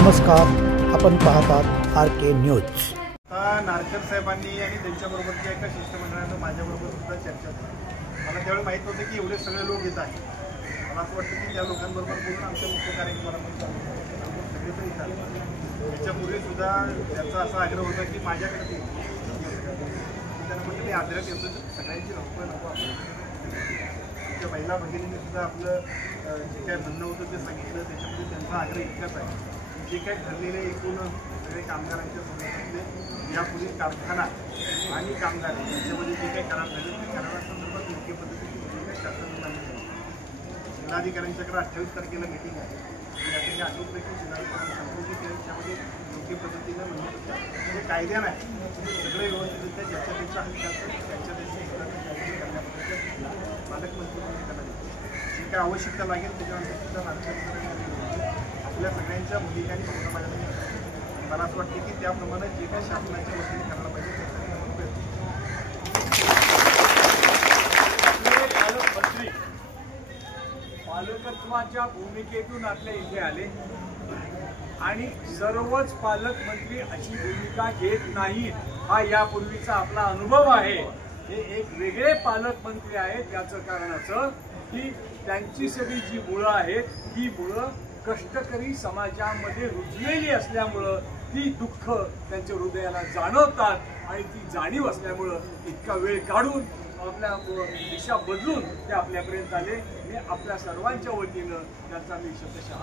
नमस्कार, आपण पाहतात RK न्यूज। नारकर साहेबांनी आणि त्यांच्याबरोबरच्या एका शिष्टमंडळानं माझ्याबरोबर सुद्धा चर्चा केली। मला त्यावेळी माहीत होतं की एवढे सगळे लोक येत आहेत। मला असं वाटतं की त्या लोकांबरोबर बोलून आमच्या मुख्य कार्यक्रमाला सगळेजण येतात। याच्यापूर्वी सुद्धा त्याचा असा आग्रह होता की माझ्याकडे त्यांना म्हटलं मी आग्रह करतो सगळ्यांची नको त्या महिला भगिनींनी सुद्धा आपलं जे काय म्हणणं होतं ते सांगितलं। त्याच्यामध्ये त्यांचा आग्रह इतकाच आहे जे काही ठरलेले एकूण सगळे कामगारांच्या संदर्भातले यापूर्वी कारखाना आणि कामगार यांच्यामध्ये जे काही करार झाले ते करारासंदर्भात योग्य पद्धतीने शासनाने मान्य केलं। जिल्हाधिकाऱ्यांच्याकडे 28 तारखेला मीटिंग आहे। या ठिकाणी 28 पैकी जिल्हाधिकारी संबोधित केलं, त्यामध्ये योग्य पद्धतीनं म्हणजे कायद्यानं आहे सगळे व्यवस्थितरित्या ज्याच्या त्यांच्या हक्काचं त्यांच्या पालकमंत्री म्हणून त्यांना जी काय आवश्यकता लागेल त्याच्यानंतर सुद्धा नागरिकांनी आपल्या सगळ्यांच्या भूमिकांनी समाजाने मला असं वाटतं की त्याप्रमाणे जे काही शासनाच्या वतीने करायला पाहिजे पालकमंत्री पालकत्वाच्या भूमिकेतून आपल्या इथे आले आणि सर्वच पालकमंत्री अशी भूमिका घेत नाहीत। हा यापूर्वीचा आपला अनुभव आहे। हे एक वेगळे पालकमंत्री आहेत। याचं कारण असं की त्यांची सगळी जी मुळं आहेत ही मुळं कष्टकरी समाजामध्ये रुजलेली असल्यामुळं ती दुःख त्यांच्या हृदयाला जाणवतात आणि ती जाणीव असल्यामुळं इतका वेळ काढून आपल्या दिशा बदलून ते आपल्यापर्यंत आले। मी आपल्या सर्वांच्या वतीनं त्यांचा मी शतशः